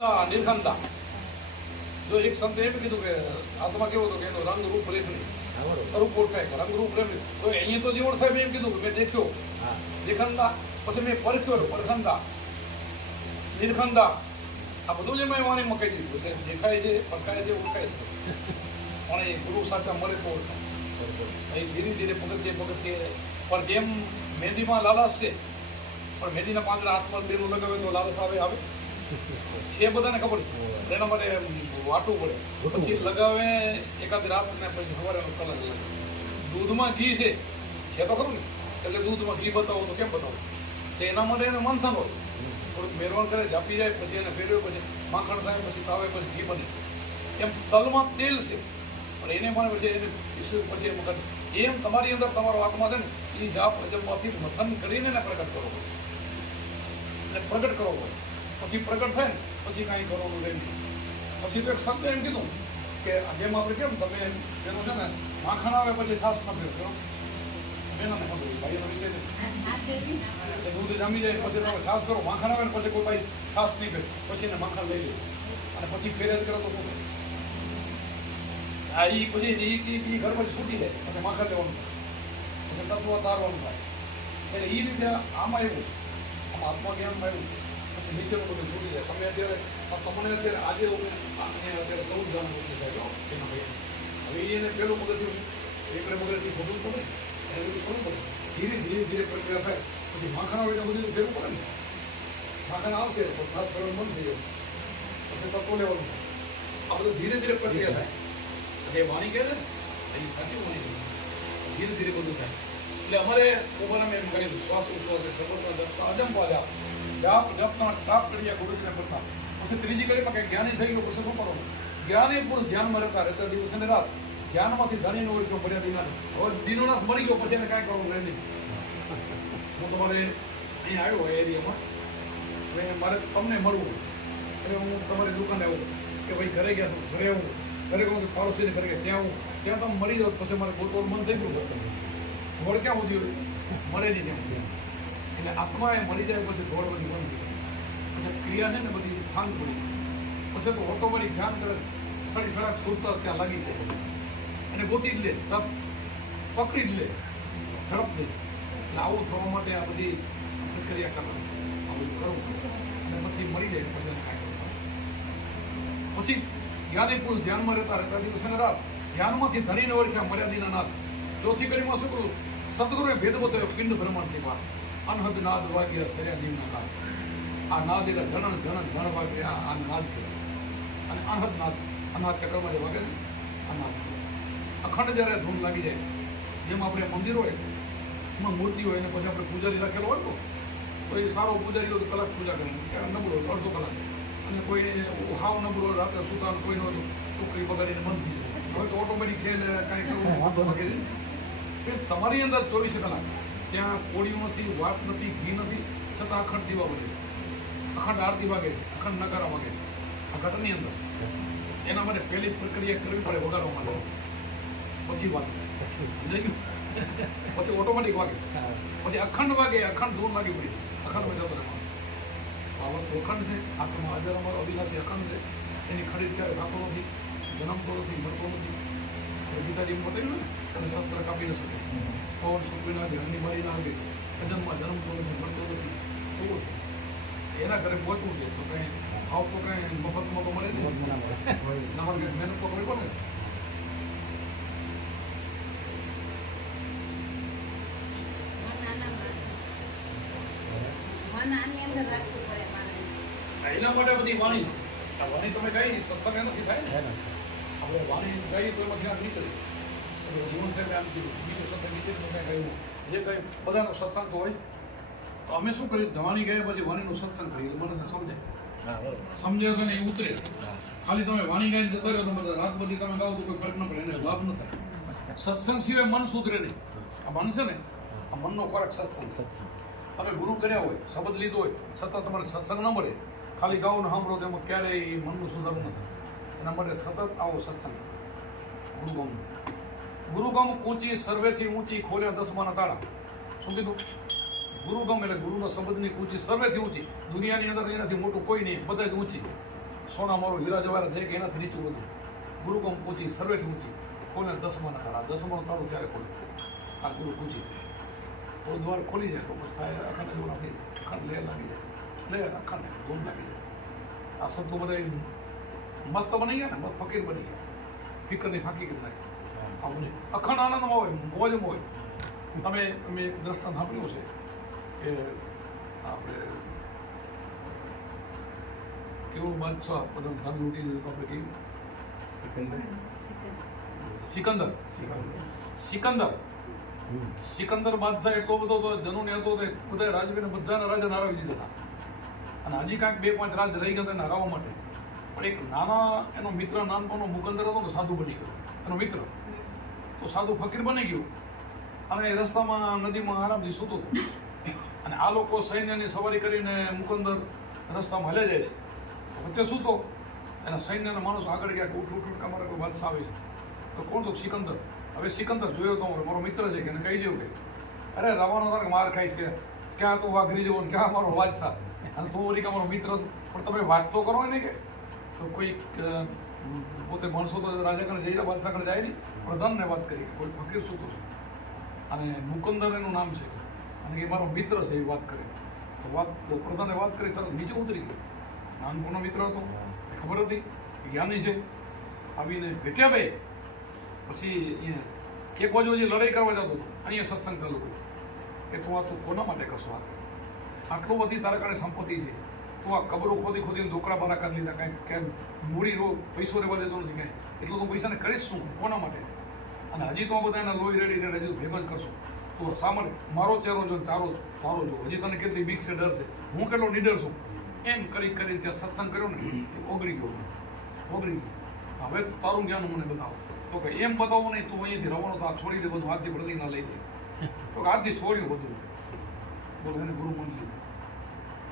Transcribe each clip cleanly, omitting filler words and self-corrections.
નિર્ખંતા જો એક સંતે એમ કીધું કે આત્મા કેવો હતો કે એનો રંગ રૂપ રેખ નહીં રૂપ ઓળખાય રંગ રૂપ રેખ તો અહીંયા તો જીવણ સાહેબ એમ કીધું કે મેં દેખ્યો નિર્ખંતા પછી મેં પરખ્યો પરખંતા નિર્ખંતા આ બધું જ એમાં વાણીમાં કહી દીધું એટલે દેખાય છે પરખાય છે ઓળખાય છે પણ એ ગુરુ સાચા મળે તો ઓળખાય એ ધીરે ધીરે પગથિયે પણ જેમ મહેંદીમાં લાલાશ છે પણ મહેંદીના પાંદડા હાથમાં બેનું લગાવે તો લાલાશ આવે છે બધાને ખબર છે એના માટે વાટવું પડે પછી લગાવે એકાદ રાત ને પછી સવારે કલર લાગે દૂધમાં ઘી છે તો ખરું ને એટલે દૂધમાં ઘી બતાવો તો કેમ બતાવો તો એના માટે એને મંથન હોય થોડુંક મેરવણ કરે જાપી જાય પછી એને ફેરવે પછી માખણ થાય પછી તાવે પછી ઘી બને એમ તલમાં તેલ છે પણ એને પણ પછી એને પછી એમ કરે એમ તમારી અંદર તમારો આત્મા છે ને એ જાપ અજબમાંથી મથન કરીને એને પ્રગટ કરવો પડે એટલે પ્રગટ કરવો પડે પછી પ્રગટ થાય ને પછી કાંઈ કરવાનું રહે નહીં પછી તો એક શબ્દ એમ કીધું કે જેમ આપણે કેમ તમે એનું છે ને માખણ આવે પછી છાશ ન પીવો એના ખબર ભાઈનો વિષય નથી દૂધ જામી જાય પછી તમે છાશ કરો માખણ આવે ને પછી કોઈ ભાઈ છાશ નહીં કરે પછી એને માખણ લઈ લે અને પછી ફેર જ કરો તો આ એ પછી એ ઘર પછી છૂટી જાય પછી માખણ લેવાનું પછી તત્વ તારવાનું થાય એટલે એ રીતે આમાં એવું આમાં આત્મજ્ઞાનમાં એવું પછી નીચેનું બધું છૂટી જાય તમે અત્યારે તમને અત્યારે આજે અત્યારે 14 જણ મૂકી સાહેબ એના ભાઈ હવે એને પેલું મગજથી એકડે મગજથી ખોટું પડે એને બધું કરવું પડે ધીરે ધીરે ધીરે પ્રક્રિયા થાય પછી માખણ આવે એટલે બધું ફેરવું પડે ને માખણ આવશે તો થાપ કરવાનું બંધ થઈ જાય પછી તત્વો લેવાનું આ બધું ધીરે ધીરે પ્રક્રિયા થાય જે વાણી કહે છે ને એ સાચી વાણી ધીરે ધીરે બધું થાય એટલે અમારે કોબારામે એમ કહેલું શ્વાસ ઉશ્વાસે સફળતા જપતા અજમ પાજા જાપ જપના તાપ કર્યા ગુરુજીને કરતા પછી ત્રીજી કડીમાં કંઈ જ્ઞાની થઈ ગયો પછી શું કરવાનું જ્ઞાની પુરુષ ધ્યાનમાં રહેતા દિવસ અને રાત જ્ઞાનમાંથી ધણીનો હોય તો ભર્યા દિનાથ હવે દિનોનાથ મળી ગયો પછી એને કાંઈ કરવું રહે નહીં હું તમારે અહીં આવ્યો હોય એરિયામાં એટલે મારે તમને મળવું એટલે હું તમારી દુકાને આવું કે ભાઈ ઘરે ગયા છું ઘરે આવું ઘરે કહું કે પાડોશીને ઘરે ગયા ત્યાં તમે મળી જાઓ પછી મારે ગોતવાનું મન થઈ ગયું ધોળ ક્યાં ઉધી મળે નહીં ત્યાં એટલે આત્મા એ મળી જાય પછી ધોળ બધી બંધ પછી ક્રિયા છે ને બધી શાંત પડી પછી તો ઓટોમેટિક ધ્યાન કરે સડી સડાક સુરતા ત્યાં લાગી જાય અને ગોતી જ લે તપ પકડી જ લે ઝડપ દે એટલે આવું થવા માટે આ બધી પ્રક્રિયા કરવાની આવું કરવું અને પછી મળી જાય પછી એને કાંઈ કરવું પછી જ્ઞાની પુરુષ ધ્યાનમાં રહેતા દિવસ અને રાત ધ્યાનમાંથી ધણીને ઓળખ્યા મર્યાદિના નાથ ચોથી કડીમાં શું કરું સદગુરુએ ભેદ બતાવ્યો પિંડ બ્રહ્માંડથી વાત અનહદ નાદ વાગ્યા સર્યાદીના નાદ આ નાદ એટલે જણ વાગે આ નાદ કહેવાય અને અનહદ નાદ અનાદ ચક્રમાં જે વાગે ને આ નાદ અખંડ જ્યારે ધૂમ લાગી જાય જેમ આપણે મંદિર હોય એમાં મૂર્તિ હોય એને પછી આપણે પૂજારી રાખેલો હોય તો કોઈ સારો પૂજારી હોય તો કલાક પૂજા કરે ક્યારે નબળો હોય અડધો કલાક અને કોઈ હાવ નબળો રાતે સુતા કોઈ નહોતું ટોકરી બગાડીને બંધ થઈ જાય હવે તો ઓટોમેટિક છે એટલે કાંઈ કરવું કે તમારી અંદર 24 કલાક ત્યાં કોળિયું નથી વાત નથી ઘી નથી છતાં અખંડ દીવા બને અખંડ આરતી વાગે અખંડ નગારા વાગે આ ઘટની અંદર એના માટે પહેલી પ્રક્રિયા કરવી પડે વગાડવા માટે પછી વાગે પછી ઓટોમેટિક વાગે પછી અખંડ વાગે અખંડ ધૂન લાગી પડી અખંડ જતો રહેવાનો આ વસ્તુ અખંડ છે આત્મા હાજર અમારો અવિનાશી અખંડ છે એની ખરીદ ક્યારે થતો નથી જન્મતો નથી મરતો નથી ગીતાજી એમ બતાવ્યું ને તમે શસ્ત્ર કાપી ન શકો પવન સુકવી ના ધ્યાનની મળી ના આવે અજન્મમાં જન્મતો નથી મરતો નથી એવું છે એના ઘરે પહોંચવું છે તો કંઈ ભાવ તો કંઈ મફતમાં તો મળે નહીં તમારે કંઈક મહેનત તો કરવી પડે એના માટે બધી વાણી વાણી તમે કઈ સત્સંગ નથી થાય ને આપણે વાણી ગઈ તો એમાંથી આગ નીકળે જીવન સાહેબ આમ કીધું બીજું સત્સંગ નીચે કંઈ કહ્યું જે કંઈ બધાનો સત્સંગ તો હોય તો અમે શું કર્યું વાણી ગયા પછી વાણીનું સત્સંગ કરીએ મને સમજાય સમજાય તો એ ઉતરે ખાલી તમે વાણી ગાઈને જતા રહ્યો તમે રાત બધી તમે ગાઓ તો કોઈ ફરક ન પડે એને લાભ ન થાય સત્સંગ સિવાય મન સુધરે નહીં આ મન છે ને આ મનનો ખોરાક સત્સંગ તમે ગુરુ કર્યા હોય શબ્દ લીધો હોય છતાં તમારે સત્સંગ ન મળે ખાલી ગાઓ ને સાંભળો તો એમાં ક્યારેય મનનું સુધારું ન થાય એના માટે સતત આવો સત્સંગ ગુરુગમ ઊંચી સર્વેથી ઊંચી ખોલ્યા 10 તાળા શું કીધું ગુરુગમ એટલે ગુરુનો શબ્દની ઊંચી સર્વેથી ઊંચી દુનિયાની અંદર એનાથી મોટું કોઈ નહીં બધા જ ઊંચી સોના મારું હીરા જવાહર જે કે એનાથી નીચું બધું ગુરુકુમ ઊંચી સર્વેથી ઊંચી ખોલે 10માં તાળા 10માં તાળું ત્યારે ખોલે આ ગુરુ ઊંચી તો દ્વાર ખોલી જાય તો પછી થાય અખંડ જોડા થઈ અખંડ લે લાગી જાય લે અખંડ ધૂમ લાગી જાય આ શબ્દો બધા મસ્ત બની ગયા ને મસ્ત ફકીર બની ગયા ફિકરની ફાંકી કરી નાખી આ બધું અખંડ આનંદમાં હોય મોજમાં હોય તમે એક દ્રષ્ટાંત સાંભળ્યું છે કે આપણે કેવો બાદશાહ બધા ધન લૂંટી લીધું તો આપણે કેવું સિકંદર બાદશાહ એટલો બધો તો જનોને હતો કે બધા રાજવીને બધાના રાજાને હરાવી દીધા અને હજી કાંઈક 2-5 રાજ રહી ગયા એને હરાવવા માટે પણ એક નાના એનો મિત્ર નાનપણનો મુકંદર હતો ને સાધુ બની ગયો એનો મિત્ર તો સાધુ ફકીર બની ગયો અને રસ્તામાં નદીમાં આરામથી સૂતો હતો અને આ લોકો સૈન્યની સવારી કરીને મુકંદર રસ્તામાં હલે જાય છે વચ્ચે સૂતો એના સૈન્યના માણસો આગળ ગયા ઉઠ અમારે કોઈ બાદશાહ આવે છે તો કોણ તો સિકંદર હવે સિકંદર જોયો તો મારો મિત્ર છે કે એને કહી દઉં કે અરે રવાનો તારે માર ખાઈશ કે ક્યાં તું વાઘરી જવો ને ક્યાં મારો બાદશાહ અને તું ઓલી કે મારો મિત્ર છે પણ તમે વાત તો કરો નહીં કે તો કોઈ પોતે માણસો તો રાજા કણે જઈ રહ્યા બાદશાહ કણે જાય નહીં પણ ધનને વાત કરી કોઈ ફકીર સૂતો છે અને મુકંદર એનું નામ છે અને એ મારો મિત્ર છે એ વાત કરે તો પ્રધાને વાત કરી તરત નીચે ઉતરી ગયો નાનપણનો મિત્ર હતો ખબર હતી જ્ઞાની છે આવીને ભેટ્યા ભાઈ પછી અહીંયા એક બાજુ હજી લડાઈ કરવા જતો હતો અહીંયા સત્સંગ ચાલુ હતો કે તું કોના માટે કરશો આટલું બધી તારા કારણે સંપત્તિ છે તું આ કબરો ખોદીને ઢોકળા બારા કરી લીધા કાંઈ મૂડી પૈસો રહેવા દેતો નથી કાંઈ એટલું તું પૈસાને કરીશ શું કોના માટે અને હજી તો આ બધા એના લોહી રેડી હજી ભેગો જ કરશો તો સામાન્ય મારો ચહેરો જો તારો જો હજી તને કેટલી બીક છે ડર છે હું કેટલો નીડર છું એમ કરી ત્યાં સત્સંગ કર્યો ને એ ઓગળી ગયો હવે તારું જ્ઞાન મને બતાવો તો કે એમ બતાવું નહીં તું અહીંયાથી રવાનો તો છોડી દે બધું હાથથી પ્રતિજ્ઞા લઈ દે તો કે હાથથી છોડ્યું બધું બોલો એને ગુરુ મન લીધું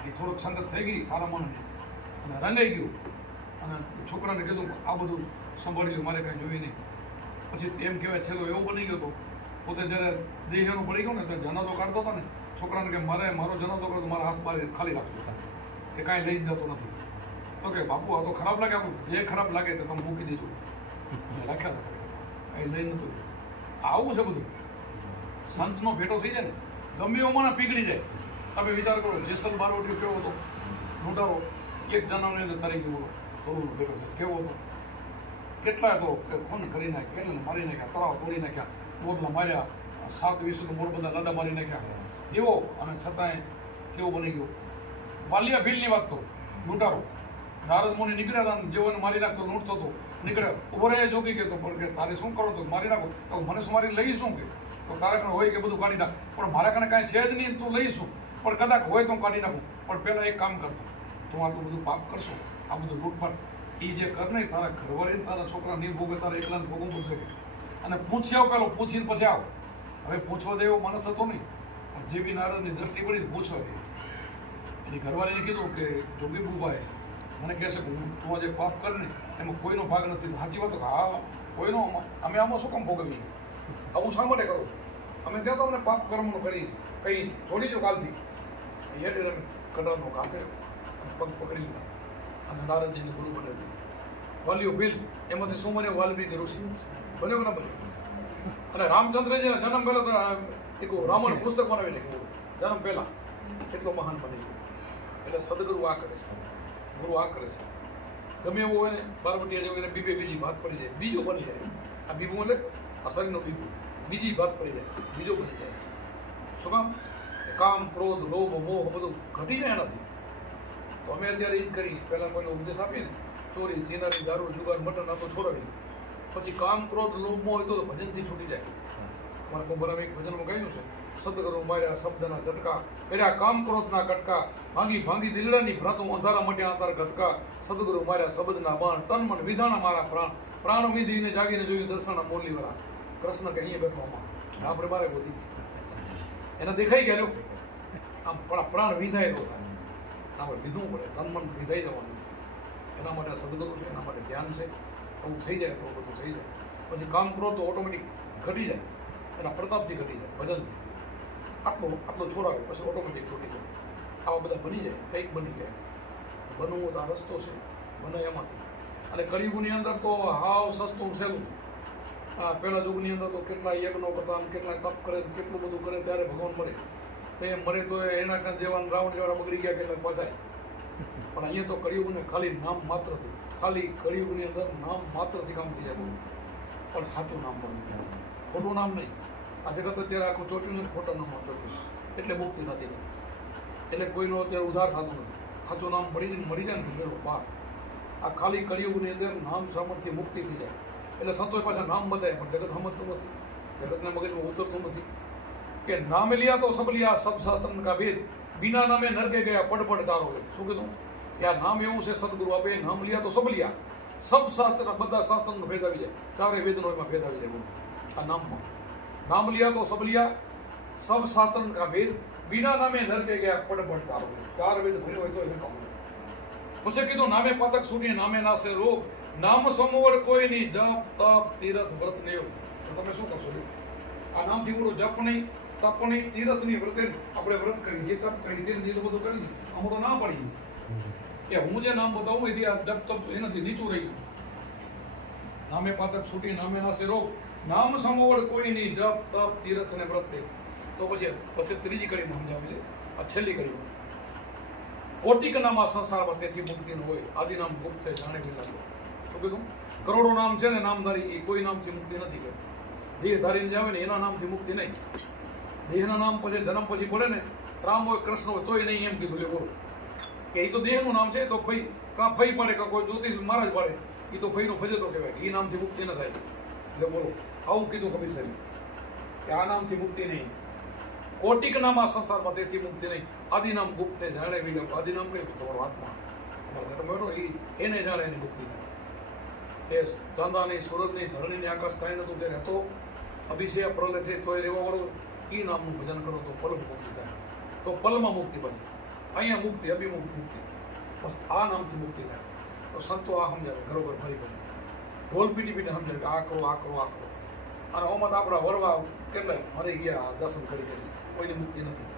એ થોડોક સંગત થઈ ગઈ સારા મનની અને રંગાઈ ગયું અને છોકરાને કીધું આ બધું સંભાળી લો મારે કાંઈ જોઈ નહીં પછી એમ કહેવાય છેલ્લો એવો બની ગયો હતો પોતે જ્યારે દેહ પડી ગયો ને તો જનાદો કાઢતો હતો ને છોકરાને કે મારો જનાદો કરતો મારા હાથ બહાર ખાલી રાખતો હતા એ કાંઈ લઈ જતો નથી તો કે બાપુ આ તો ખરાબ લાગે આપણું જે ખરાબ લાગે તો તમે મૂકી દેજો રાખ્યા હતા કાંઈ લઈ નતું આવું છે બધું સંતનો ભેટો થઈ જાય ને ગમે એવો મને પીગળી જાય તમે વિચાર કરો જેસલ બારવટી કેવો હતો લૂંટારો એક જણાને અંદર તરી ગયો થોડું ભેટો છે કેવો હતો કેટલા તો ખૂન કરી નાખ્યા કેટલાને મારી નાખ્યા તળાવ તોડી નાખ્યા બોરલા માર્યા 7 વિશ્વનો મોરબંદા લાડા મારી નાખ્યા એવો અને છતાંય કેવો બની ગયો વાલિયા ભીલની વાત કરું લૂંટારો નારદ મુનિ નીકળ્યા હતા જેઓને મારી નાખતો લૂંટતો હતો નીકળ્યો ઉભો રહે જોગી ગયો તો પણ કે તારે શું કરો તો મારી નાખો તો મને શું મારી લઈ શું કે તો તારા કણે હોય કે બધું કાઢી નાખ પણ મારા કણે કાંઈ છે જ નહીં તું લઈશું પણ કદાચ હોય તો હું કાઢી નાખું પણ પહેલાં એક કામ કરતો તું આટલું બધું પાપ કરશો આ બધું લૂંટપાટ એ જે કર નહીં તારા ઘરવાળીને તારા છોકરા નહીં ભોગે તારા એકલાને ભોગવું પડશે અને પૂછી આવ પેલો પૂછીને પછી આવ હવે પૂછવા દેવો માણસ હતો નહીં પણ જે બી નારદની દ્રષ્ટિ પડી તો પૂછવા દે એની ઘરવાળીને કીધું કે જોગી બુભાઈ મને કહેશે કે તું આજે પાપ કર ને એમાં કોઈનો ભાગ નથી સાચી વાત હા કોઈનો અમે આમાં શું કામ ભોગવીએ આવું શા માટે કરું અમે ત્યાં તો અમને પાપ કર્મનું કરીએ કહીએ છોડી દો કાલથી એ કટરનો કામ કર્યો પગ પકડી લીધા અને નારદજીને ગુરુ બનાવ્યું વાલીઓ ભીલ એમાંથી શું બન્યો વાલ્મીકી ઋષિ બન્યો ના બન્યો અને રામચંદ્રજીના જન્મ પહેલો તો એક રામાયણ પુસ્તક બનાવી નાખ્યું જન્મ પહેલા એટલો મહાન બની ગયો એટલે સદગુરુ આ કરે છે ગુરુ આ કરે છે ગમે એવું હોય ને બારવટીયા જેવું એને બીજી વાત પડી જાય બીજો બની જાય આ બીબું એટલે આ શરીરનો બીબું બીજી વાત પડી જાય બીજો બની જાય શું કામ ક્રોધ લોભ મોહ બધું ઘટી જાય એનાથી તો અમે અત્યારે એ જ કરી પહેલાં કોઈને ઉપદેશ આપીએ ને ચોરી ચીનારી દારૂ જુગાર મટન આ તો છોડાવી પછી કામ ક્રોધ લોભ મોહ હોય તો ભજનથી છૂટી જાય મારા કોબરામાં એક ભજનમાં કહ્યું છે સદગુરુ માર્યા શબ્દના ઝટકા કર્યા કામ ક્રોધના કટકા ભાંગી દિલડાની ભ્રાતું અંધારા મટ્યા અંતર ગતકા સદગુરુ માર્યા શબ્દના બાણ તન મન વિધાના મારા પ્રાણ વિધિને જાગીને જોયું દર્શનના મોરલીવાળા કૃષ્ણ કે અહીંયા બેઠવામાં આપણે મારે ગોતી છે એને દેખાઈ ગયેલું આમ પણ પ્રાણ વિધાય તો થાય આપણે વિધવું પડે તન મન વિધાઈ જવાનું એના માટે સદગુરુ છે એના માટે ધ્યાન છે આવું થઈ જાય તો બધું થઈ જાય પછી કામ ક્રોધ તો ઓટોમેટિક ઘટી જાય એના પ્રતાપથી ઘટી જાય ભજનથી આટલો છોડાવે પછી ઓટોમેટિક છૂટી જાય આવા બધા બની જાય કંઈક બની જાય બનવું તો આ રસ્તો છે બને એમાંથી. અને કળિયુગની અંદર તો હાવ સસ્તું સહેલું. પહેલા યુગની અંદર તો કેટલા યજ્ઞો કરતા, કેટલા તપ કરે, કેટલું બધું કરે ત્યારે ભગવાન મળે. તો એ મળે તો એના કાંઈ જેવા રાવણ જેવા બગડી ગયા કેટલા પહોંચાય. પણ અહીંયા તો કળિયુગને ખાલી નામ માત્રથી, ખાલી કળિયુગની અંદર નામ માત્રથી કામ થઈ જાય. પણ સાચું નામ બનવું, ખોટું નામ નહીં. આ જગત અત્યારે આખું ચોટ્યું ને ખોટા નામમાં ચોટ્યું, એટલે મુક્તિ થતી નથી. એટલે કોઈનો અત્યારે ઉધાર થતો નથી. સાચું નામ મળી જાય ને મેળો પાર. આ ખાલી કળિયુગની અંદર નામ સામર્થ્ય મુક્તિ થઈ જાય. એટલે સંતોષ પાછા નામ બતાવે, પણ જગત સમજતું નથી, જગતના મગજમાં ઉતરતું નથી કે નામે લિયા તો સબ લિયા, સબ શાસ્ત્ર કા ભેદ, બિના નામે નરકે ગયા પડ તારો. શું કીધું કે આ નામ એવું છે સદગુરુ આપે, નામ લિયા તો સબ લિયા, સબ શાસ્ત્ર, બધા શાસ્ત્રનો ભેદ આવી જાય, ચારે વેદનો એમાં ભેદ આવી જાય. આ નામમાં નામ લિયા તો સબ લિયા, સબ શાસ્ત્ર કા ભેદ, બિના નામે નરકે ગયા પડ તારો. ચાર વેદ ભૂલ્યો હોય તો એને કામ. પછી કીધું નામે પાતક છૂટી, નામે નાશે રોગ, નામ સમોવડ કોઈ નહીં, જપ તપ તીરથ વ્રત ને એવું. તો તમે શું કરશો? આ નામથી બોલો, જપ નહીં, તપ નહીં, તીરથ નહીં, વ્રતે આપણે વ્રત કરી, જે તપ કરી, તીરથ એ બધું કરી. આમાં તો ના પડી કે હું જે નામ બતાવું એથી આ જપ તપ એનાથી નીચું રહી ગયું. નામે પાતક છૂટી, નામે નાશે રોગ, નામ સમોવડ કોઈ નહીં, જપ તપ તીરથ ને વ્રત. તો પછી ત્રીજી કડીમાં સમજાવે છે, આ છેલ્લી કડીમાં. કોટિક નામ આ સંસારમાં તેથી મુક્તિ ન હોય, આદિ નામ ગુપ્ત છે જાણે બિના. શું કીધું? કરોડો નામ છે ને નામધારી, એ કોઈ નામથી મુક્તિ નથી કે દેહધારીને જાવે ને એના નામથી મુક્તિ નહીં. દેહના નામ પછી ધર્મ પછી પડે ને, રામ હોય કૃષ્ણ હોય તોય નહીં એમ કીધું. લે બોલો કે એ તો દેહનું નામ છે, તો ફઈ કાં ફઈ પડે કાં કોઈ જ્યોતિષ મહારાજ પડે, એ તો ફઈનો ફજેતો કહેવાય, એ નામથી મુક્તિ ન થાય. એટલે બોલો આવું કીધું કબીર સાહેબ કે આ નામથી મુક્તિ નહીં. કોટિક નામ આ સંસારમાં તેથી મુક્તિ નહીં, આદિ નામ ગુપ્ત છે જાણે વિલંબ. આદિ નામ કઈ તમારો આત્મા એને જાણે એની મુક્તિ થાય. એ ચાંદાની સુરજની ધરણીની આકાશ કાંઈ નહોતું ત્યારે તો અભિષેક પ્રલય થઈ તો એ રહેવા વાળો એ નામનું ભજન કરો તો પલ મુક્તિ થાય. તો પલમાં મુક્તિ બને. અહીંયા મુક્તિ, અભિમુખ મુક્તિ, બસ આ નામથી મુક્તિ થાય. તો સંતો આ સમજાવે બરોબર, ફરી બને ઢોલ પીટી પીટી સમજાવે કે આ કરો આ કરો આ કરો. અને ઓમાં તો આપણા વરવા કેટલાય મરી ગયા દર્શન કરી કરી, કોઈની મુક્તિ નથી.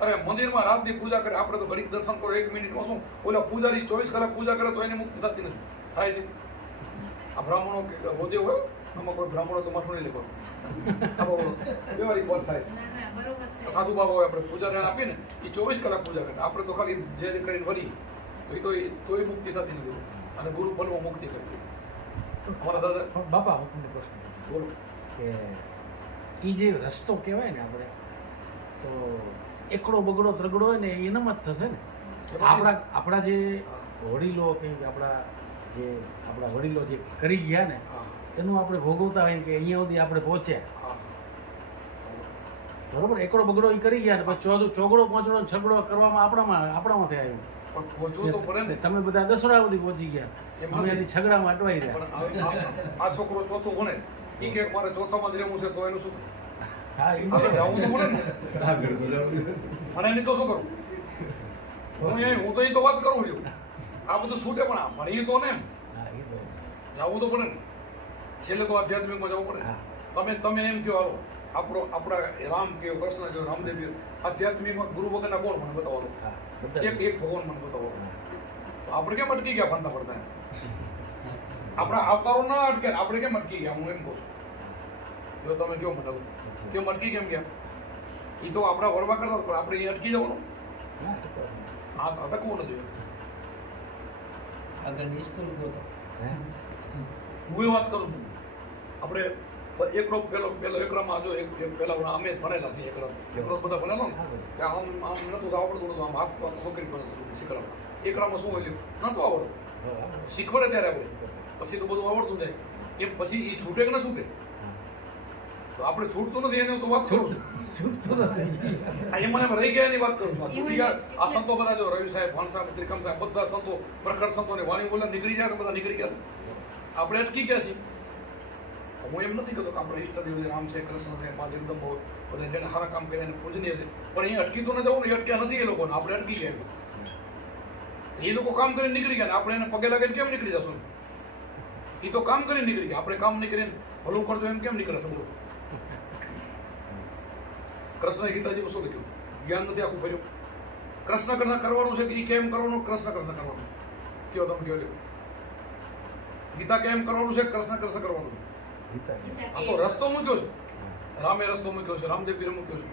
અરે મંદિરમાં રાતની પૂજા કરે, આપણે તો ઘડીક દર્શન કરો 1 મિનિટમાં, શું ઓલા પૂજારી 24 કલાક પૂજા કરે તો એની મુક્તિ થતી નથી. થાય છે આ બ્રાહ્મણો કે રોજે હોય, આમાં કોઈ બ્રાહ્મણો તો મઠું નહીં લેવાનું, વ્યવહારિક વાત થાય છે. સાધુ બાબા હોય, આપણે પૂજા આપીએ ને એ 24 કલાક પૂજા કરે, આપણે તો ખાલી જે કરીને વળી તો એ તોય મુક્તિ થતી નથી. અને ગુરુ ફલમાં મુક્તિ કરી. અમારા દાદા બાપા હું તમને પ્રશ્ન બોલો કે એ જે રસ્તો કહેવાય ને આપણે, તો એકડો બગડો ત્રગડો હોય ને એ નમ જ થશે ને. આપણા જે વડીલો કે આપણા વડીલો જે કરી ગયા ને એનું આપણે ભોગવતા હોય કે અહીંયા સુધી આપણે પહોંચ્યા, બરોબર. એકડો બગડો એ કરી ગયા ને પછી ચોગડો પાંચડો છગડો કરવામાં આપણામાંથી આવ્યું. પણ પહોંચવું તો પડે ને. તમે બધા દસડા સુધી પહોંચી ગયા, અમે એની છગડામાં અટવાઈ રહ્યા. આ છોકરો ચોથું ભણે, ઈ કે મારે ચોથામાં જ રહેવું છે તો એનું શું થાય? હા, આપણે જવું તો પડે ને. અને એની તો શું કરું? હું તો એ તો વાત કરું છું. આ બધું છૂટે પણ આ ભણીએ તો ને જવું તો પડે ને. છેલ્લે તો આધ્યાત્મિકમાં જવું પડે. તમે એમ કહો હાલો આપણા રામ કયો કૃષ્ણ કયો રામદેવ કયો આધ્યાત્મિકમાં ગુરુ વગરના કોણ મને બતાવો? એક ભગવાન મને બતાવો. તો આપણે કેમ અટકી ગયા ભણતા પડતા? આપણા આવતારો ના અટકે, આપણે કેમ અટકી ગયા? હું એમ કહું છું. જો તમે કયો મને કેમ અટકી કેમ ગયા? એ તો આપણા વળવા કરતા પણ આપણે એ અટકી જવાનું. હા, અટકવું ન જોઈએ. આગળ નિષ્ફળ ગયો હું એ વાત કરું છું. આપણે પેલો એકરામાં જો પેલા અમે ભણેલા છીએ. એકરો બધા ભણેલો ને કે આમ નતું આવડતું નતું, આમ હાથ પકડી પડતું શીખવાડતા. એકરામાં શું હોય નતું આવડતું, શીખવાડે ત્યારે આવડે, પછી તો બધું આવડતું જાય. એ પછી એ છૂટે કે ના છૂટે? તો આપણે છૂટતું નથી એની તો વાત કરું છું. છૂટતું નથી. એમાં રહી ગયા એની વાત કરું છું. છૂટી ગયા આ સંતો બધા જો રવિ સાહેબ, ભાણ સાહેબ, ત્રિકમ સાહેબ, બધા સંતો પ્રખર સંતોની વાણી બોલા નીકળી જાય તો બધા નીકળી ગયા. આપણે અટકી ગયા છીએ. હું એમ નથી કહેતો કે આપણે ઈષ્ટદેવ છે, રામ છે, કૃષ્ણ છે, મા જગદંબો બધા જેને સારા કામ કર્યા એને પૂજનીય છે, પણ અહીંયા અટકી તો ન જવું ને. એ અટક્યા નથી એ લોકોને, આપણે અટકી ગયા. એ લોકો કામ કરીને નીકળી ગયા ને આપણે એને પગે લાગે કેમ નીકળી જશું? એ તો કામ કરીને નીકળી ગયા, આપણે કામ નહીં કરીને ભલું કરતો એમ કેમ નીકળે છે? બધું કૃષ્ણ ગીતાજીમાં શું લખ્યું? જ્ઞાન નથી આખું ભર્યું. કૃષ્ણ કરવાનું છે કે એ કેમ કરવાનું? કૃષ્ણ કરવાનું કયો તમે કહો? ગીતા કેમ કરવાનું છે, કૃષ્ણ કૃષ્ણ કરવાનું છે. ગીતા છે. આ તો રસ્તો મૂક્યો છે. રામે રસ્તો મૂક્યો છે, રામદેવ પીરે મૂક્યો છે.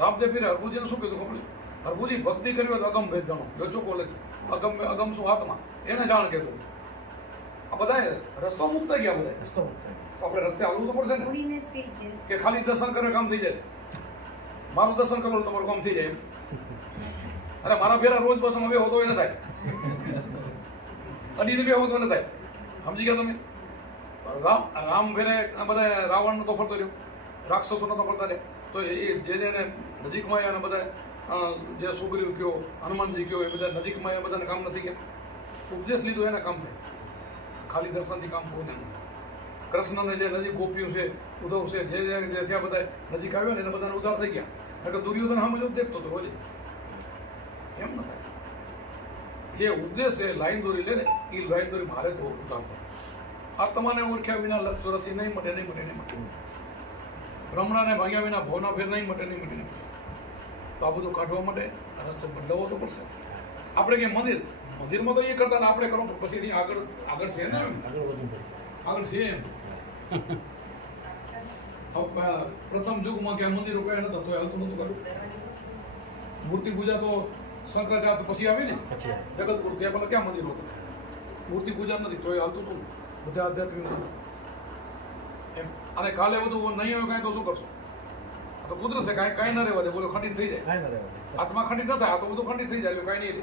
રામદેવ પીરે હરભુજીને શું કીધું ખબર છે? હરભુજી ભક્તિ કરવી હોય તો અગમ ભેદ જાણો. ચોખ્ખો લખી અગમ શું આત્મા, એને જાણ કહેતો. આ બધાએ રસ્તો મૂકતા ગયા બધા. રસ્તો મુક્ત. તો આપણે રસ્તે હાલવું તો પડશે ને, થોડીને જ કહી કે કે ખાલી દર્શન કરે કામ થઈ જાય છે. મારું દર્શન કરવાનું તમારું કામ થઈ જાય એમ. અરે મારા ફેરા રોજ બસમાં બે હોતો એ ન થાય, અડીને બે હોતો ન થાય. સમજી ગયા તમે? રામ ફેરે આ બધા રાવણ નતો ફરતો રહ્યો, રાક્ષસો નતો ફરતા રહે. તો એ જેને નજીકમાં આવ્યા અને બધા જે સુગ્રીવ કયો, હનુમાનજી કયો, એ બધા નજીકમાં આવ્યા, બધાને કામ નથી ગયા. ઉપદેશ લીધો એને કામ થાય. ખાલી દર્શનથી કામ પૂરું નહીં. કૃષ્ણને જે નજીક ગોપીઓ છે, ઉદ્ધવ છે, જે થયા બધા નજીક આવ્યો ને એને બધાને ઉધાર થઈ ગયા. એટલે દુર્યોધન સામે જો દેખતો હતો રોજે. કેમ ન થાય? જે ઉદ્દેશ છે લાઈન દોરી લે ને, એ લાઈન દોરી મારે તો ઉધાર થાય. આ તમારે ઓળખ્યા વિના લક્ષ રસી નહીં મટે, નહીં મટે, નહીં મટે. ભ્રમણાને ભાગ્યા વિના ભવના ફેર નહીં મટે, નહીં મટે, નહીં મટે. તો આ બધું કાઢવા માટે રસ્તો બદલાવવો તો પડશે. આપણે કે મંદિરમાં તો એ કરતા ને આપણે કરો, પછી એની આગળ છે ને એમ. આગળ વધવું પડે. આગળ છે એમ. પ્રથમ યુગમાં ક્યાં મંદિરો કયા નતા તો હાલતું નતું કર્યું. મૂર્તિ પૂજા તો શંકરાચાર્ય પછી આવી ને, પછી આવે. જગતગુરુ ત્યાં પેલા ક્યાં મંદિર હતું? મૂર્તિ પૂજા નથી તોય હાલતું હતું. બધા આધ્યાત્મિક એમ. અને કાલે બધું નહીં હોય કાંઈ તો શું કરશો? આ તો કુદરત છે, કાંઈ ના રહેવા દે. બોલો ખંડિત થઈ જાય, કાંઈ ન રહેવા દે. આત્મા ખંડિત ન થાય. આ તો બધું ખંડિત થઈ જાય, કાંઈ નહીં રહે.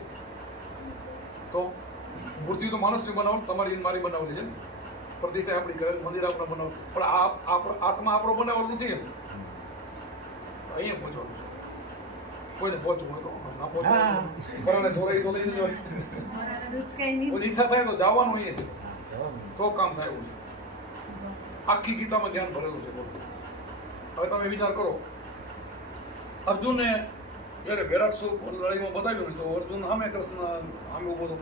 તો મૂર્તિ તો માણસની બનાવવાની, તમારી મારી બનાવેલી છે ને. પ્રતિષ્ઠા આપણી કરે, મંદિર આપણે બનાવ, પણ આત્મા આપણો બનાવેલો નથી એમ. અહીંયા પહોંચવાનું છે. કોઈને પહોંચવું હોય તો ના પહોંચવું, ઘરાને દોરાઈ તો લઈ જજો. મારા દુચકાઈ નહીં. કોઈ ઈચ્છા થાય તો જવાનું અહીંયા છે, જવાનું. તો કામ થાય એવું છે. આખી ગીતામાં જ્ઞાન ભરેલું છે. બોલો હવે તમે વિચાર કરો, અર્જુને જ્યારે વિરાટ સ્વરૂપ લડાઈમાં બતાવ્યું ને, તો અર્જુન સામે કૃષ્ણ સામે ઉભો હતો.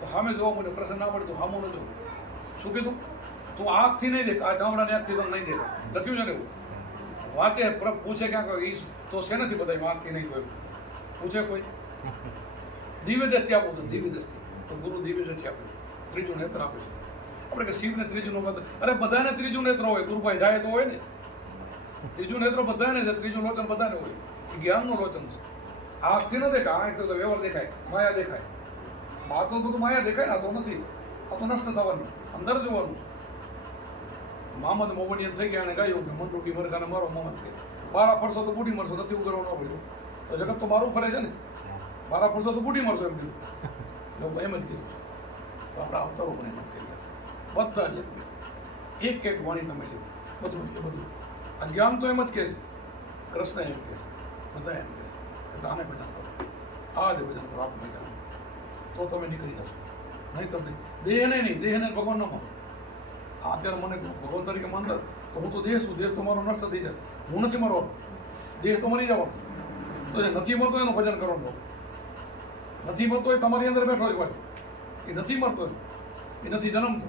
તો સામે જોવા મળ્યો, કૃષ્ણ ના મળે તો સામો ન જોયું. શું કીધું? તું આંખથી નહીં દેખ, આ ચામડાની આંખથી તમે નહીં દેખા. લખ્યું છે ને એવું. વાંચે પૂછે ક્યાંક એ તો શેનાથી બતાવ્યું આંખથી નહીં જોયું? પૂછે કોઈ? દિવ્ય દ્રષ્ટિ આપવું હતું, દિવ્ય દ્રષ્ટિ. તો ગુરુ દિવ્ય દ્રષ્ટિ આપે, ત્રીજું નેત્ર આપે છે. આપણે કે શિવને ત્રીજું નેત્ર, અરે બધાને ત્રીજું નેત્ર હોય. ગુરુભાઈ જાય તો હોય ને. ત્રીજું નેત્ર બધાને છે, ત્રીજું લોચન બધાને હોય. એ જ્ઞાનનું લોચન છે. આંખથી ન દેખાય, આંખથી તો વ્યવહાર દેખાય, માયા દેખાય. બહાર તો બધું માયા દેખાય ને, આ તો નથી. આ તો નષ્ટ થવાનું, અંદર જોવાનું. મોહમ્મદ મોમડિયન થઈ ગયા અને ગાયું કે મંડુકી મરઘાને મારો મોહમ્મદ કે બારા ફરશો તો બુઢી મરશો, નથી ઉગરવા ન પડ્યું. તો જગત તો બારું ફરે છે ને, બારા ફરશો તો બુઢી મરશો એમ કીધું. એમ જ કીધું. તો આપણે અવતારો પણ એમ જ કરી બધા જ એક એક વાણી તમે લીધું, બધું એ બધું. આ જ્ઞાન તો એમ જ કહે છે, કૃષ્ણ એમ કહે છે, બધા એમ કહે છે કે આને ભજન કરો, આ જ ભજન કરો, આપણે ભજન તો તમે નીકળી જશો. નહીં તમને દેહને નહીં, દેહને ભગવાન ન માનો. અત્યારે મને ભગવાન તરીકે માનતા તો હું તો દેહ છું, દેહ તો મારો નષ્ટ થઈ જાય. હું નથી મરવાનો, દેહ તો મરી જવાનો. તો જે નથી મરતો એનું ભજન કરવાનું. નથી મરતો એ તમારી અંદર બેઠો હોય, એ નથી મરતો, એ નથી જન્મતો.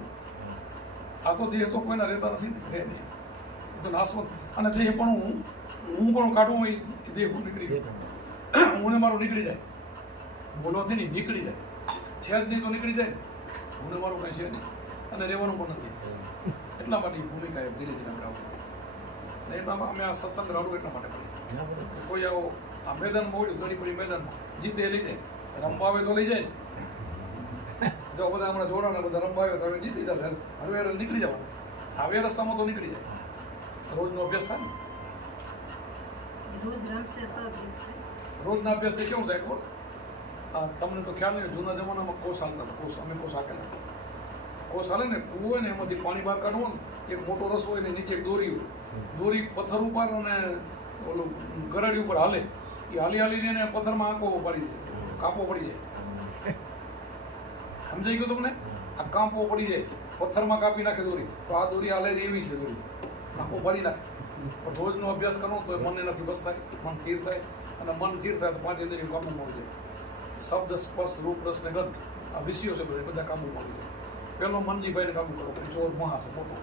આ તો દેહ તો કોઈના રહેતા નથી ને, દેહ નહીં, એ તો નાશવંત. અને દેહ પણ હું પણ કાઢું હોય, એ દેહ હું નીકળી જાય, હું ને મારું નીકળી જાય. બોલવાથી નહીં, નીકળી જાય. છે જ નહીં તો નીકળી જાય ને. હું ને મારું કાંઈ છે નહીં અને રહેવાનું પણ નથી. એટલા માટે એ ભૂમિકા એ ધીરે ધીરે આપણે આવું. એમાં અમે આ સત્સંગ રાડું એટલા માટે કરીએ. કોઈ આવો આ મેદાનમાં ઓળ્યું, ઘણી પડી મેદાનમાં જીતે લઈ જાય, રમવા આવે તો લઈ જાય ને. જો બધા હમણાં જોડાણા બધા રમવા આવે તો હવે જીતી જશે, હવે નીકળી જવાનું. આવે રસ્તામાં તો નીકળી જાય. રોજનો અભ્યાસ થાય ને, રોજ રમશે તો જીતશે. રોજના અભ્યાસથી કેવું થાય ખબર? તમને તો ખ્યાલ નહીં, જૂના જમાનામાં કોષ હાલતા, કોષ અમે કોષ હાકેલા છે. કોષ હાલે ને, કૂવો હોય ને એમાંથી પાણી બહાર કાઢવું ને, એક મોટો રસો હોય ને નીચે એક દોરી હોય, દોરી પથ્થર ઉપર અને ઓલું ગરડી ઉપર હાલે, એ હાલી હાલીને એને પથ્થરમાં આંકો પડી જાય, કાપો પડી જાય. સમજાઈ ગયું તમને? આ કાપો પડી જાય, પથ્થરમાં કાપી નાખે દોરી. તો આ દોરી હાલે એવી છે દોરી, આંકો પાડી નાખે. પણ રોજનો અભ્યાસ કરો તો મનને નથી બસ થાય, મન સ્થિર થાય. અને મન સ્થિર થાય તો 5 ઇન્દ્રિયો કાબુ મળી જાય. શબ્દ, સ્પર્શ, રૂપ, રસ ને ગંધ, આ વિષયો છે બધા કાબુ મળી જાય. પેલો મનજીભાઈને કાબુ કરો, પછી ચોર મહા છે મોટો,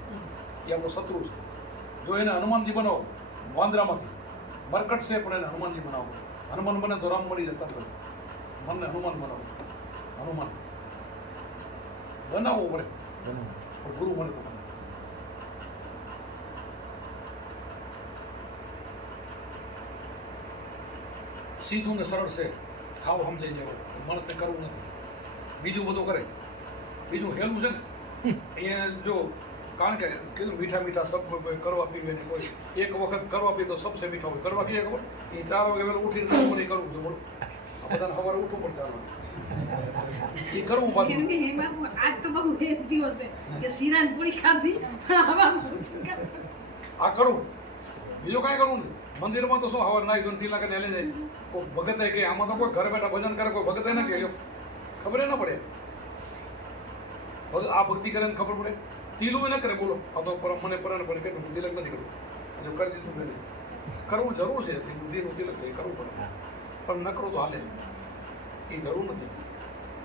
એ આપણો શત્રુ છે. જો એને હનુમાનજી બનાવો વાંદરામાંથી, બરકટ છે પણ એને હનુમાનજી બનાવો. હનુમાન બને તો રામ મળી જતા. મનને હનુમાન બનાવો, હનુમાન બનાવવું પડે. પણ ગુરુ મને તો મને સીધું ને સરળ છે, ખાવ સમજાઈ જાય માણસને કરવું નથી, બીજું બધું કરે, બીજું હેલું છે ને અહીંયા જો કારણ કે કીધું મીઠા મીઠા સબ કોઈ કરવા પીવે ને કોઈ એક વખત કરવા પી તો સબસે મીઠા હોય, કરવા કહીએ ખબર એ 4 વાગે વહેલું ઉઠીને બધી કરવું છે બોલો, બધાને સવારે ઉઠવું પડે ચાલવાનું એ કરવું કેમ પાછું કે એમાં આજ તો બહુ હેલ્ધી હશે કે શીરાની પૂરી ખાધી પણ આવા આ કરવું, બીજું કાંઈ કરવું નથી. મંદિરમાં તો શું સવારે નાહી ધોઈને તિલક ને લઈ જાય, કોઈ ભગતે કે આમાં તો કોઈ ઘરે બેઠા ભજન કરે, કોઈ ભગતે ના કર્યો ખબર ના પડે, આ ભક્તિ કરે ને ખબર પડે, તિલું ન કરે બોલો આ તો મને પરાને પડે કે હું તિલક નથી કરતું, જો કરી દીધું કરી કરવું જરૂર છે, બુદ્ધિનું તિલક છે એ કરવું પડે, પણ ન કરું તો હાલે એ જરૂર નથી.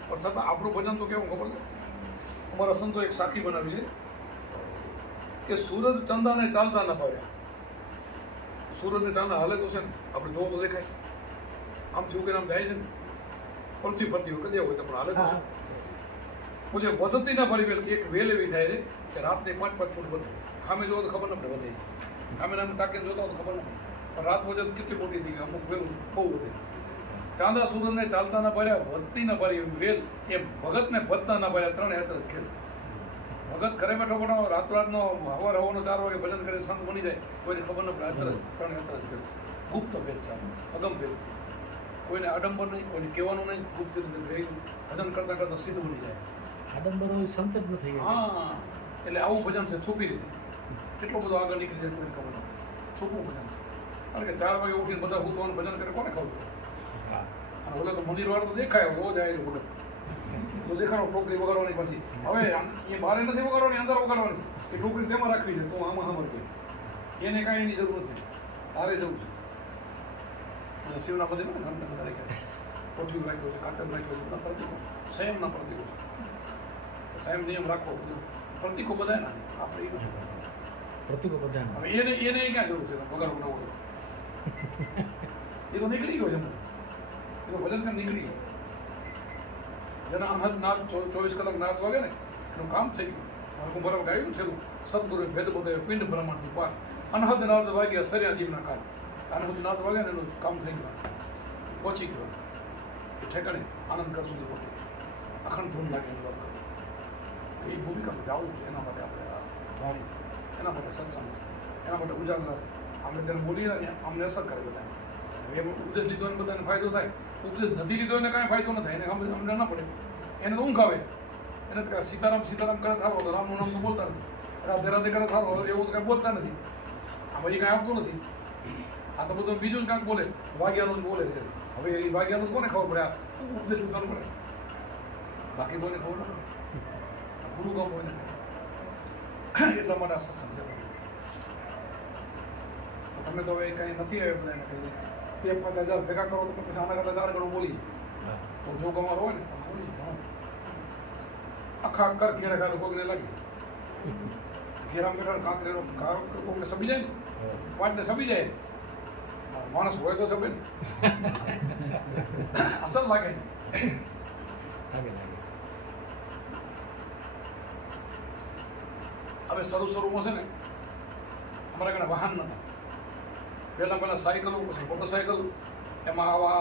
પણ છતાં આપણું ભજન તો કેવું ખબર છે, અમારા સંતો એક સાખી બનાવી છે કે સૂરજ ચંદાને ચાલતા ન પાડ્યા, સૂરજને ચાંદા હાલે તો છે ને આપણે જોવો તો દેખાય, આમ થયું કે આમ જાય છે ને ફરતી ફરતી હોય કદે હોય તો પણ હાલે તો છે. પછી વધતી ના પડી વેલ એક વેલ એવી થાય છે કે રાતને 5-5 ફૂટ વધે, સામે જોવો તો ખબર ન પડે વધે, સામે નામે તાકે જોતા હોય તો ખબર ન પડે, પણ રાત વજે કેટલી મોટી થઈ ગઈ, અમુક વેલું બહુ વધે. ચાંદા સૂરજને ચાલતા ના પડ્યા, વધતી ના પડી વેલ એ ભગતને વધતા ના પડ્યા, ત્રણે હેતર જ ખેલ. ભગત ઘરે બેઠો બનાવો રાતનો હવાર હવાનો 4 વાગે ભજન કરીને સંત બની જાય, કોઈને ખબર ન પડે, અચરજ ત્રણે હેતર જ ખેલ છે. ગુપ્ત ભેદ છે, અગમ ભેદ છે, કોઈને આડંબર નહીં, કોઈને કહેવાનું નહીં, ગુપ્ત રીતે ભજન કરતા કરતા સિદ્ધ બની જાય. આડંબરો સંત જ નથી. હા એટલે આવું ભજન છે, છુપી રીતે કેટલો બધો આગળ નીકળી જાય કોઈને ખબર ન પડે, છુપું ભજન છે. કારણ કે 4 વાગે ઉઠીને બધા ભૂતવાનું ભજન કરે કોને ખબર પડે, અને ઓલા તો મંદિર વાળો તો દેખાય રોજ આવેલું ભગત તો દેખાડો ટોકરી વગાડવાની, પછી હવે એ બારે નથી વગાડવાની, અંદર વગાડવાની, એ ટોકરી તેમાં રાખવી છે, તો આમાં હામર કે એને કાંઈ એની જરૂર નથી, તારે જવું છે. અને શિવના મંદિરમાં ઘણા બધા દેખાય કોઠિયું રાખ્યું છે, કાચર રાખ્યું છે, બધા પ્રતિકો સંયમના પ્રતિકો છે, સંયમ નિયમ રાખવો બધું પ્રતિકો બધા ના આપણે એ નથી પ્રતિકો બધા હવે એને ક્યાં જરૂર છે વગાડવું ના વગાડવું, એ તો નીકળી ગયો છે, એ તો ભજન કામ નીકળી ગયું, જેના અનહદ નાદ 24 કલાક નાદ વાગે ને એનું કામ થઈ ગયું. હું બરાબર ગાયું છે સદગુરુ ભેદ બોધાયો પિંડ બ્રહ્માંડથી પાર, અનહદ નાદ વાગ્યા સર્યા જીવના કાળ, અનહદ નાદ વાગે ને એનું કામ થઈ ગયું, પહોંચી ગયો એ ઠેકાણે આનંદ કર સુધી પહોંચ્યો, અખંડ ધૂન લાગે એની વાત કરું એ ભૂમિકામાં જવું છે, એના માટે આપણે આ વાણી છે, એના માટે સત્સંગ છે, એના માટે ઉજાગરા છે. આપણે ત્યારે બોલીએ ને અમને અસર કરે બધાને, હવે ઉપદેશ લીધો એને બધાને ફાયદો થાય, ઉપદેશ નથી લીધો એને કાંઈ ફાયદો ન થાય, એને અમને ના પડે, એને તો ઊંઘ આવે, એને તો સીતારામ સીતારામ કરે થારો તો રામનું નામ તો બોલતા નથી, રાધે રાધે કરે થારો એવું તો કાંઈ બોલતા નથી, આમાં એ કાંઈ આપતું નથી. આ તો બધું બીજું જ કાંઈક બોલે, વાગ્યાનું જ બોલે છે. હવે એ વાગ્યાનું કોને ખબર પડે, આ ઉપદેશ લીધો પડે, બાકી કોઈને ખબર ન પડે, ગુરુ ગામ હોય ને એટલા માટે આ સત્સંગ છે. તમે તો હવે કંઈ નથી આવ્યો બધાને કહી 5,000 ભેગા કરો તો પછી આના કરતા 4 ગણું બોલી તો જો કમારો હોય ને બોલી આખા કર ઘેરે ઘારો કોકને લાગે ઘેરામ બેઠા કાંકરેનો ઘારો કોકને સબી જાય ને વાટને સબી જાય, માણસ હોય તો સબે ને અસલ લાગે. હવે શરૂમાં છે ને અમારા ઘણા વાહન નતા, પહેલાં સાયકલો પછી મોટરસાયકલ, એમાં આવા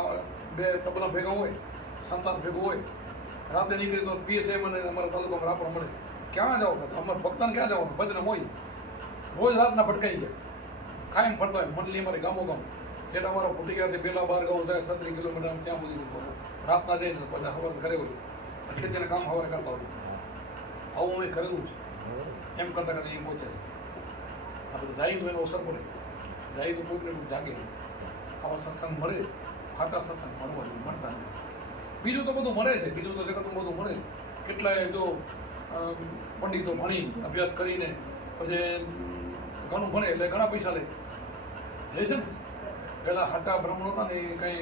2 તબલા ભેગા હોય, સંતાન ભેગું હોય, રાતે નીકળી તો PSM અને અમારા તાલુકામાં રાપણ મળે, ક્યાં જાઓ અમારે ભક્તાને ક્યાં જવાનું, ભજન હોય રોજ રાતના ભટકાઈ ગયા, કાયમ ફરતા હોય મંડલી અમારે ગામો ગામ, જેને અમારા ફૂટી ગયા પેલા 12 ગાઉ જાય 36 કિલોમીટર ત્યાં સુધી રાતના જઈને પછી સવાર ઘરે હોય, ખેતીના કામ સવારે કરતા હોય, આવું અમે કરેલું છે. એમ કરતાં કરતાં એ પહોંચે છે. આ બધું જાય તો એનો અસર પડે, જાય તો કોઈને જાગે, આવા સત્સંગ મળે, ખાતા સત્સંગ મળવા જોઈએ, મળતા નથી. બીજું તો બધું મળે છે, બીજું તો જગતનું બધું મળે છે. કેટલાય જો પંડિતો ભણી અભ્યાસ કરીને પછી ઘણું ભણે એટલે ઘણા પૈસા લે છે ને. પહેલાં સાચા બ્રાહ્મણો હતા ને એ કંઈ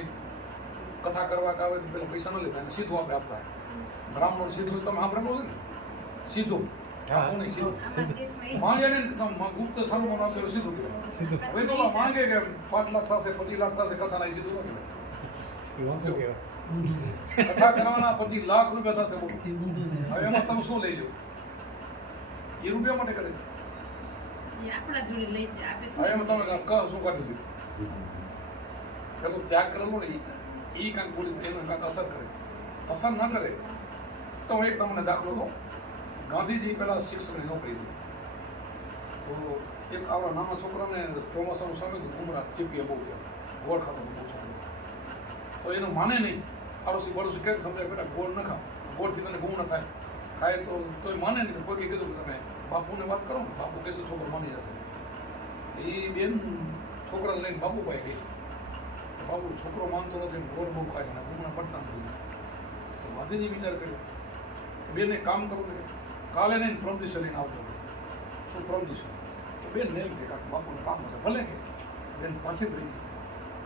કથા કરવા આવે તો પેલા પૈસા ન લેતા, એને સીધું આપણે આપતા. બ્રાહ્મણ સીધું તમે સાંભળેલું છે ને, સીધું માંગે ને ગુપ્ત સ્વરૂપમાં આપેલું સીધું કહેવાય. હવે તો માંગે કે 5 લાખ થશે 25 લાખ થશે કથાના, સીધું નથી. કથા કરવાના 25 લાખ રૂપિયા થશે, બોલો હવે એમાં તમે શું લઈ લો? એ રૂપિયા માટે કરે છે. એ આપણા જોડે લઈ જાય આપણે હવે એમાં શું તમે ક શું કાઢી દીધું પેલું ત્યાગ કરેલો ને એ કાંઈક પોલીસ એને કાંઈક અસર કરે. અસર ન કરે તો હું એક તમને દાખલો દઉં. ગાંધીજી પહેલાં શિક્ષકની નોકરી હતી. તો એક આપણા નાના છોકરાને ચોમાસાનું સમય હતું, ઉમરા ચીપિયા બહુ છે, ગોળ ખાતો બહુ છોકરો. તો એનું માને નહીં. આડોશી પાડોશી કેમ સમજાય, બેટા ગોળ ન ખાવ, ગોળથી તને ગુમ ન થાય, ખાય તો તોય માને નહીં. તો કોઈ કીધું કે તમે બાપુને વાત કરો ને, બાપુ કહેશે છોકરો માની જશે. એ બેન છોકરાને લઈને બાપુ પાસે ગઈ. બાપુ છોકરો માનતો નથી, ગોળ બહુ ખાય ને ગુમણા પડતા નથી. તો ગાંધીજી વિચાર કર્યો બેન એક કામ કરવું ને, કાલે નહીં પ્રમ દિવસે લઈને આવતો. શું પ્રમ દિવસે? તો બેન નહીં કે કાંક બાપુનું કામ હશે, ભલે કે બેન પાસે રહી.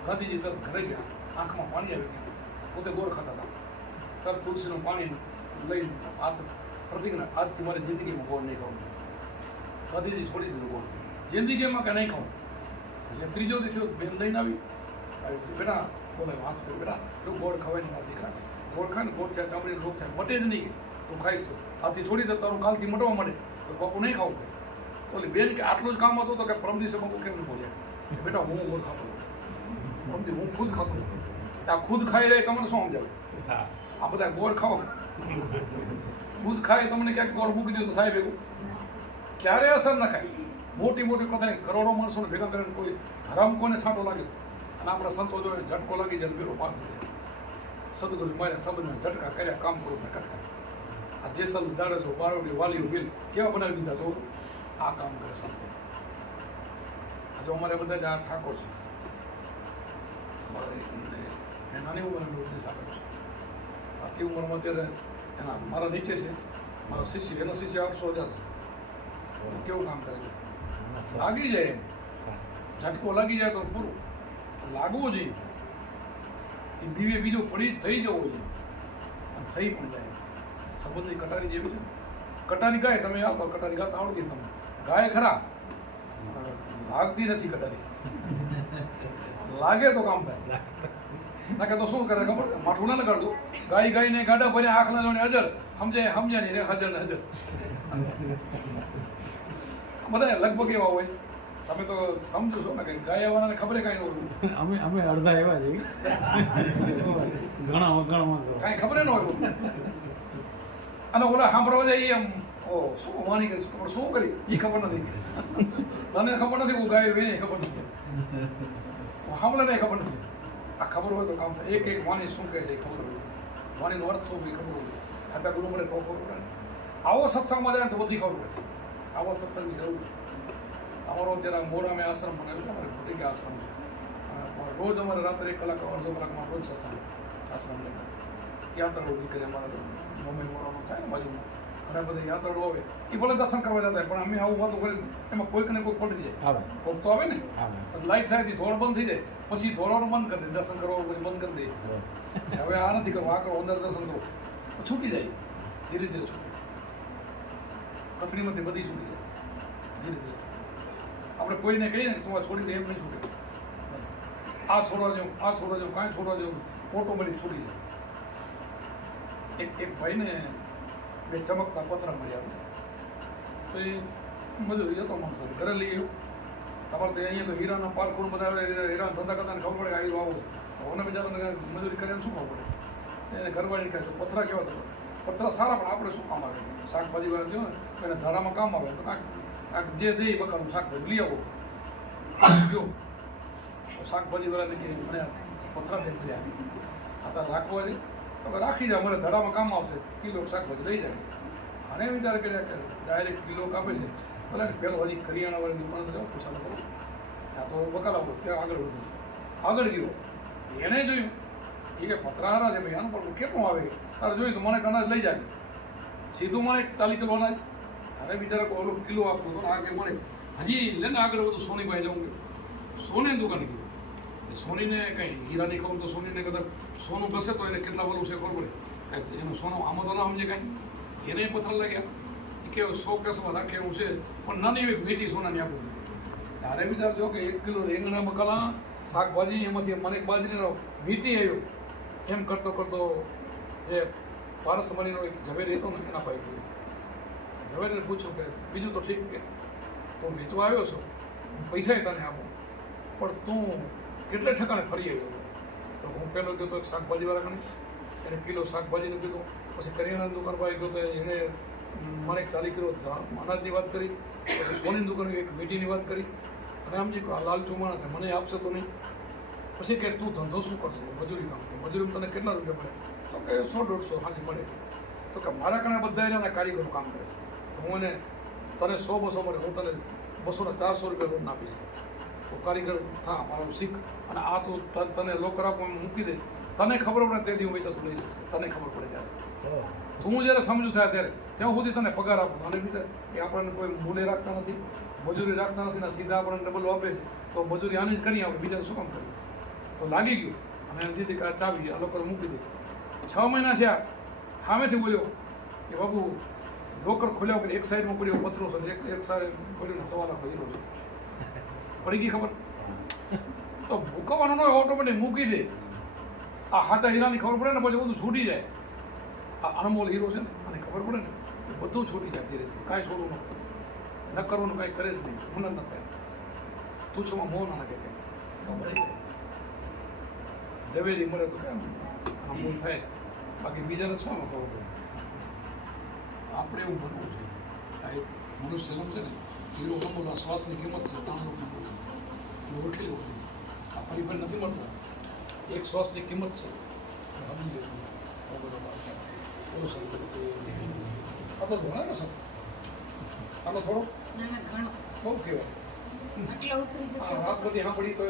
ગાંધીજી તરત ઘરે ગયા, આંખમાં પાણી આવી ગયું. પોતે ગોળ ખાતા હતા. તરત તુલસીનું પાણી લઈને હાથ પ્રતિજ્ઞા, આજથી મારી જિંદગીમાં ગોળ નહીં ખાવું. ગાંધીજી છોડી દીધું ગોળ, જિંદગીમાં કે નહીં ખાવું. જે ત્રીજો દિવસ બેન લઈને આવી, બેટા બોલે હાથ કર્યો, બેટા તું ગોળ ખવાય નહીં મારા દીકરા, ગોળ ખાય ને ગોળ થયા ચામડીનો રોગ થાય, મટે જ નહીં. તું ખાઈશ તો આથી છોડી દે, તારું કાલથી મટવા માંડે તો બાપુ નહીં ખાવું. તો બેન કે આટલું જ કામ હતું તો કે પરમ દિવસે બાપુ કેમ નહીં બોલ્યા કે બેટા હું ગોળ ખાતો, પરમ દિવસે હું ખુદ ખાતો. આ ખુદ ખાઈ રહે તમને શું સમજાવે? આ બધા ગોળ ખાઓ, ખુદ ખાય તમને ક્યાંક ગોળ મૂકી દો તો થાય ભેગું, ક્યારે અસર ન ખાય. મોટી મોટી કથા કરોડો માણસોને ભેગા કરીને કોઈ હરામ કોને છાંટો લાગે તો, અને આપણા સંતો જોઈએ ઝટકો લાગી જાય બેરો પાર થઈ જાય. સદગુરુ માર્યા શબ્દને ઝટકા કર્યા, કામ કરો ને કટકા. આ જેસલ દાડો બારોડી વાલીઓ બિલ કેવા બનાવી દીધા તો આ કામ કરે સંતો. આજે અમારે બધા જ આ ઠાકોર છે. મેં નાની ઉંમરે ઉપદેશ આપેલો છે. આટલી ઉંમરમાં અત્યારે એના મારા નીચે છે મારા શિષ્ય, એનો શિષ્ય 800,000 છે. કેવું કામ કરે છે, લાગી જાય એમ ઝટકો લાગી જાય તો પૂરું લાગવું જોઈએ. એ બીજો પડી થઈ જવો જોઈએ, અને થઈ પણ જાય. સંબંધની કટારી જેવી છે. કટારી ગાય તમે આવતો, કટારી ગાતા આવડતી તમને, ગાય ખરા લાગતી નથી કટારી. લાગે તો કામ થાય, ના કે તો શું કરે ખબર, માઠું ના લગાડતું. ગાય ગાયને ગાડા ભર્યા, આંખના જોડે હજર, સમજ્યા નહીં રે, હજર ને હજર. બધા લગભગ એવા હોય. તમે તો સમજો છો ને કે ગાય આવવાને ખબર કાંઈ ન હોય. અમે અડધા એવા છે ઘણા કાંઈ ખબર ન હોય. અને ઓલા સાંભળવા જાય એમ ઓ શું વાણી કરી, શું કરી એ ખબર નથી. તને ખબર નથી, હું ગાય હોય ને ખબર નથી, સાંભળે ને ખબર નથી. આ ખબર હોય તો કામ થાય. એક એક વાણી શું કહે છે એ ખબર હોય, વાણીનો અર્થ શું એ ખબર હોય. આટલા ગુરુ મળે તો ખબર પડે. આવો સત્સંગમાં જાય તો બધી ખબર પડે. આવો સત્સંગની જરૂર છે. અમારો અત્યારે મોરામે આશ્રમ બનાવ્યું છે, અમારે ભટિકા આશ્રમ છે. રોજ અમારે રાત્રે 1 કલાક અડધો કલાકમાં રોજ સત્સંગ આશ્રમ લેતા. યાત્રાળુ નીકળે અમારા મમ્મી મોરામાં થાય ને બાજુમાં, અને બધા યાત્રાળુ આવે એ ભલે દર્શન કરવા જતા, પણ અમે આવું વાતો કરી એમાં કોઈક ને કોઈક પડી જાય. કોઈક તો આવે ને, પછી લાઈટ થાય ધોળ બંધ થઈ જાય, પછી ધોળવાનું બંધ કરી દે, દર્શન કરવાનું પછી બંધ કરી દે. હવે આ નથી કરવું, આ કરો, અંદર દર્શન કરો, છૂટી જાય ધીરે ધીરે છૂટી. કચડીમાંથી બધી છૂટી જાય ધીરે ધીરે. આપણે કોઈને કહીએ ને તું આ છોડી દે એમ નહીં છૂટે. આ છોડવા જેવું, આ છોડવા જેવું, કાંઈ છોડવા જેવું, ઓટોમેટિક છૂટી જાય. એક ભાઈને 2 ચમકતા પથરા મળ્યા. તો એ મજૂરી હતો માણસો, ઘરે લઈ ગયો. તમારે તો અહીંયા તો હીરાના પારખું બધા આવે, હીરા ધંધા કરતાને ખબર પડે કે આ હીરો આવો. ઓને બિચારાને મજૂરી કરીને શું ખબર પડે? એને ઘરવાળી કહે તો પથરા કેવા તો પથરા સારા, પણ આપણે શું કામ આવે? શાકભાજી વાળા જો ને એને ધારામાં કામ આવે તો કાંઈક જે દે બકાનું શાકભાજી લઈ આવો. જો શાકભાજી વાળાને કે મને પથરા દે મળ્યા, આ તાર રાખવા છે તો રાખી જાય, મને ધડામાં કામ આવશે, કિલો શાકભાજી લઈ જાય. અને વિચાર કર્યા કે ડાયરેક્ટ કિલો કાપે છે, ભલે ને પેલો હજી કરિયાણાવાળી દુકાન તો જાઓ પૂછા કરો, આ તો બકાલા ત્યાં આગળ વધુ આગળ ગયો. એણે જોયું એ કે પથરા હારા છે ભાઈ, આનું પણ કેટલું આવે, તારે જોયું તો મને અનાજ લઈ જાય. સીધું મને 40 કિલો અનાજ. હવે બિચારા ઓલો કિલો આપતો હતો ને આ કે મને હજી લે ને આગળ બધું સોનીભાઈ જવું ગયું. સોની દુકાને ગયું. સોનીને કંઈ હીરાની ખબર તો સોનીને કદાચ સોનું ઘસે તો એને કેટલા વલું છે ખબર પડે. કાંઈ એનું સોનું આમાં તો ના સમજે કાંઈ. એને પથરા લાગ્યા એ કે 100 કેસમાં રાખે એવું છે, પણ નાની એવી ભેટી સોનાની આપું. ત્યારે વિચારશો કે 1 કિલો રીંગણા બકાલા શાકભાજી, એમાંથી મને બાજરીનો વીટી આવ્યો. એમ કરતો કરતો જે પારસમણીનો એક ઝવેરી હતો ને એના પાસે ગયો. ઝવેરને પૂછ્યું કે બીજું તો ઠીક કે તું વેચવા આવ્યો છો પૈસા તને આપો પણ તું કેટલે ઠેકાણે ફરી આવ્યો તો હું પહેલો ગયો તો એક શાકભાજીવાળા કણે એને કિલો શાકભાજીનું કીધું પછી કરિયાણાની દુકાનમાં ગયો તો એને મને 40 કિલો અનાજની વાત કરી પછી સોનીની દુકાને એક મીઠીની વાત કરી અને સમજી આ લાલચુ માણસ છે મને આપશે તો નહીં પછી કે તું ધંધો શું કરશો મજૂરી કામ મજૂરી તને કેટલા રૂપિયા મળે તો કે 100-150 હાજી મળે તો કે મારા કણે બધા એના કારીગરો કામ કરે છે તો હું એને તને 100-200 મળે હું તને 200-400 રૂપિયા લોન આપીશ તો કારીગર થા મારું શીખ અને આ તું તને લોકર આપવા મૂકી દે તને ખબર પડે તે દી હું વેચાતું લઈ જઈશ તને ખબર પડે ત્યારે તો હું જ્યારે સમજુ થાય ત્યારે ત્યાં સુધી તને પગાર આપું અને બીજા એ આપણને કોઈ મૂલ્ય રાખતા નથી મજૂરી રાખતા નથી ને સીધા આપણને ડબલ આપે છે તો મજૂરી આની જ કરીએ આપણે બીજાને શું કામ કરીએ તો લાગી ગયું અને એને દીધી કે આ ચાવી આ લોકો મૂકી દે 6 મહિના થયા સામેથી બોલ્યો કે બાબુ લોકર ખોલ્યા પછી એક સાઈડમાં પડ્યો પથરો છે એક સાઈડ પડ્યો ને 1.25 લાખ હીરો છે પડી ગઈ ખબર તો ભૂકવાનો ન ઓટોમેટિક મૂકી દે આ હાથા હીરાની ખબર પડે ને પછી બધું છૂટી જાય આ અનમોલ હીરો છે ને આને ખબર પડે ને બધું છૂટી જાય ધીરે ધીરે કાંઈ છોડવું ન કરવાનું કાંઈ કરે જ નહીં હુનર ન થાય તુચ્છમાં મોહ ના લાગે તો મળી જાય ઝવેરી મળે તો કેમ અમૂલ થાય બાકી બીજાને શું ખબર પડે આપણે એવું બનવું છે આ એક મનુષ્ય છે ને હીરો અમૂલ આ શ્વાસની કિંમત છે 3 રૂપિયા ઓળખી લો આ પરિબળ નથી મળતો એક શ્વાસની કિંમત છે સમજી લેવું આપણો ભણાયો સર આટલો થોડો ના ના ઘણો બહુ કહેવાય આટલા ઉતરી જશે આ વાત બધી સાંભળી તો